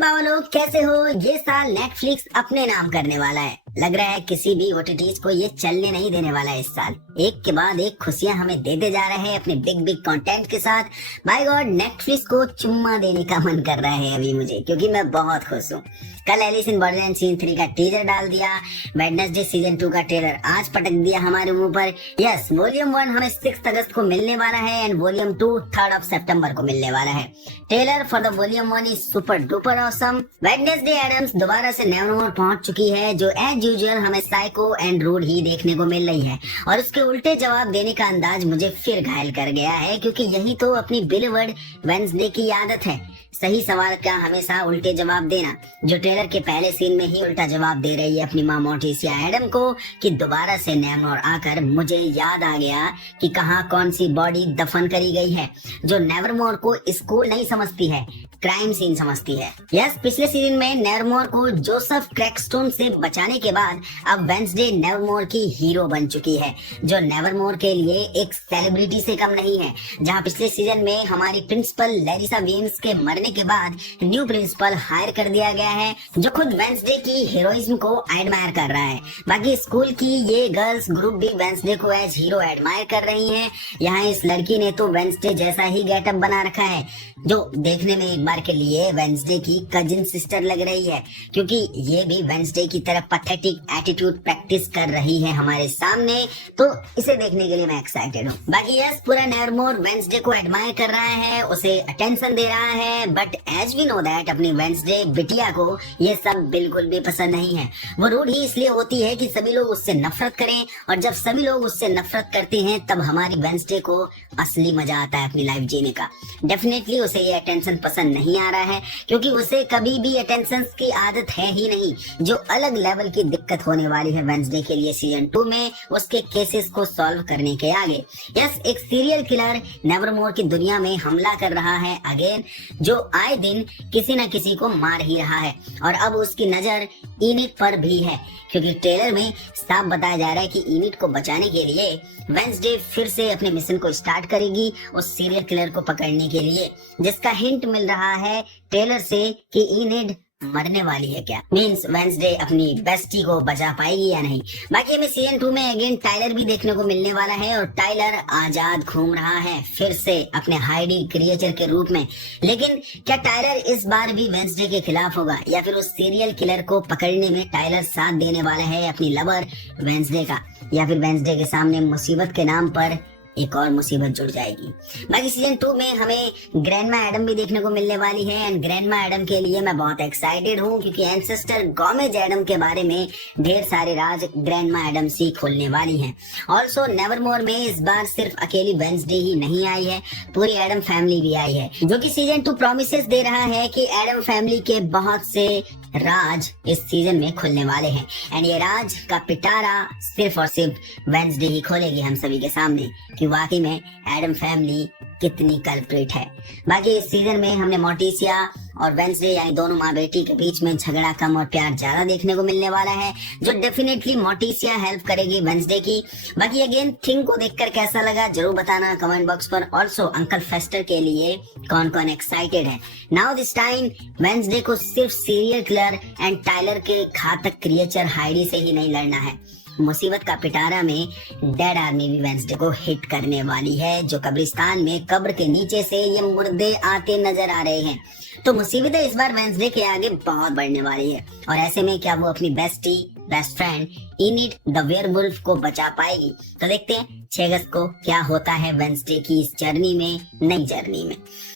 लोग कैसे हो। ये साल नेटफ्लिक्स अपने नाम करने वाला है। लग रहा है किसी भी ओटीटीज को ये चलने नहीं देने वाला है। इस साल एक के बाद एक खुशियां हमें देते जा रहे हैं अपने बिग बिग कंटेंट के साथ। बाय गॉड, नेटफ्लिक्स को चुम्मा देने का मन कर रहा है अभी मुझे, क्योंकि मैं बहुत खुश हूँ। कल एलिस इन बॉर्डरलैंड सीजन 3 का टीजर डाल दिया। वेडनेसडे सीजन 2 का ट्रेलर आज पटक दिया हमारे मुंह पर। यस, वॉल्यूम 1 हमें 6 अगस्त को मिलने वाला है एंड वॉल्यूम 2 3 सितंबर को मिलने वाला है। Trailer for the volume 1 is super duper awesome. Wednesday Addams दोबारा से नेवरमोर पहुंच चुकी है, जो एज यूजुअल हमें साइको एंड रूड ही देखने को मिल रही है। और उसके उल्टे जवाब देने का अंदाज मुझे फिर घायल कर गया है, क्योंकि यही तो अपनी बिलीवर्ड वेडनेसडे की आदत है, सही सवाल का हमेशा उल्टे जवाब देना। जो ट्रेलर के पहले सीन में ही उल्टा जवाब दे रही है अपनी माँ मोर्टिसिया एडम को कि दोबारा से नेवरमोर आकर मुझे याद आ गया कि कहाँ कौन सी बॉडी दफन करी गई है। जो नेवरमोर को स्कूल नहीं समझती है, क्राइम सीन समझती है। यस, पिछले सीजन में नेवरमोर को जोसेफ क्रैकस्टोन से बचाने के बाद अब वेडनेसडे नेवरमोर की हीरो बन चुकी है, जो नेवरमोर के लिए एक सेलिब्रिटी से कम नहीं है। जहां पिछले सीजन में हमारी प्रिंसिपल लैरिसा वेम्स के मरने के बाद न्यू प्रिंसिपल हायर कर दिया गया है, जो खुद वेडनेसडे की हीरोइज्म को एडमायर कर रहा है। बाकी स्कूल की ये गर्ल्स ग्रुप भी वेडनेसडे को एज हीरो एडमायर कर रही हैं। यहाँ इस लड़की ने तो वेडनेसडे जैसा ही गेटअप बना रखा है, जो देखने में एक बार के लिए वेडनेसडे की कजिन सिस्टर लग रही है, क्योंकि ये भी वेडनेसडे की तरह पैथेटिक एटीट्यूड प्रैक्टिस कर रही है हमारे सामने। तो इसे देखने के लिए मैं एक्साइटेड हूँ। बाकी यस, पूरा नेवरमोर वेडनेसडे को एडमायर कर रहा है, उसे अटेंशन दे रहा है, but as we know that अपनी वेडनेसडे बिटिया को ये सब बिल्कुल भी पसंद नहीं है। वो रूड ही इसलिए होती है कि सभी लोग उससे नफरत करें, और जब सभी लोग उससे नफरत करते हैं तब हमारी वेडनेसडे को असली मजा आता है अपनी लाइफ जीने का। डेफिनेटली उसे ये अटेंशन पसंद नहीं आ रहा है, क्योंकि उसे कभी भी अटेंशन की आदत है ही नहीं। जो अलग लेवल की दिक्कत होने वाली है वेडनेसडे के लिए सीजन 2 में, उसके केसेस को सॉल्व करने के आगे। यस, एक सीरियल किलर नेवरमोर की दुनिया में हमला कर रहा है अगेन, जो आए दिन किसी न किसी को मार ही रहा है। और अब उसकी नजर इनिट पर भी है, क्योंकि ट्रेलर में साफ बताया जा रहा है कि इनिट को बचाने के लिए वेडनेसडे फिर से अपने मिशन को स्टार्ट करेगी उस सीरियल किलर को पकड़ने के लिए, जिसका हिंट मिल रहा है ट्रेलर से कि इनिट मरने वाली है। क्या मीन्स वेडनेसडे अपनी बेस्टी को बचा पाएगी या नहीं। बाकी हमें सीजन 2 में अगेन टाइलर भी देखने को मिलने वाला है, और टाइलर आजाद घूम रहा है फिर से अपने हाइडी क्रिएचर के रूप में। लेकिन क्या टाइलर इस बार भी वेडनेसडे के खिलाफ होगा, या फिर उस सीरियल किलर को पकड़ने में टाइलर साथ देने वाला है अपनी लवर वेडनेसडे का, या फिर वेडनेसडे के सामने मुसीबत के नाम पर एक और मुसीबत जुड़ जाएगी। बाकी सीजन 2 में हमें ग्रैंडमा एडम भी देखने को मिलने वाली है, एंड ग्रैंडमा एडम के लिए मैं बहुत एक्साइटेड हूँ, क्योंकि एंसेस्टर गोमेज एडम के बारे में ढेर सारे राज ग्रैंडमा एडम सी खोलने वाली हैं। ऑल्सो नेवरमोर में इस बार सिर्फ अकेली वेडनेसडे ही नहीं आई है, पूरी एडम फैमिली भी आई है, जो कि सीजन 2 प्रोमिसेस दे रहा है कि एडम फैमिली के बहुत से राज इस सीजन में खुलने वाले हैं। एंड ये राज का पिटारा सिर्फ और सिर्फ वेडनेसडे ही खोलेगी हम सभी के सामने कि वाकई में एडम फैमिली कितनी कल्प्रिट है। बाकी इस सीजन में हमने मोर्टिसिया और वेडनेसडे यानी दोनों माँ बेटी के बीच में झगड़ा कम और प्यार ज्यादा देखने को मिलने वाला है, जो डेफिनेटली मोर्टिसिया हेल्प करेगी वेडनेसडे की। बाकी अगेन थिंग को देखकर कैसा लगा जरूर बताना कमेंट बॉक्स पर। ऑल्सो अंकल फेस्टर के लिए कौन कौन एक्साइटेड है। नाउ दिस टाइम वेडनेसडे को सिर्फ सीरियल किलर एंड टाइलर के घातक क्रिएचर हाइडी से ही नहीं लड़ना है। मुसीबत का पिटारा में डेड आर्मी भी वेडनेसडे को हिट करने वाली है, जो कब्रिस्तान में कब्र के नीचे से ये मुर्दे आते नजर आ रहे हैं। तो मुसीबतें इस बार वेडनेसडे के आगे बहुत बढ़ने वाली है, और ऐसे में क्या वो अपनी best friend init the werewolf को बचा पाएगी। तो देखते हैं 6 अगस्त को क्या होता है वेडनेसडे की इस जर्नी में, नई जर्नी में।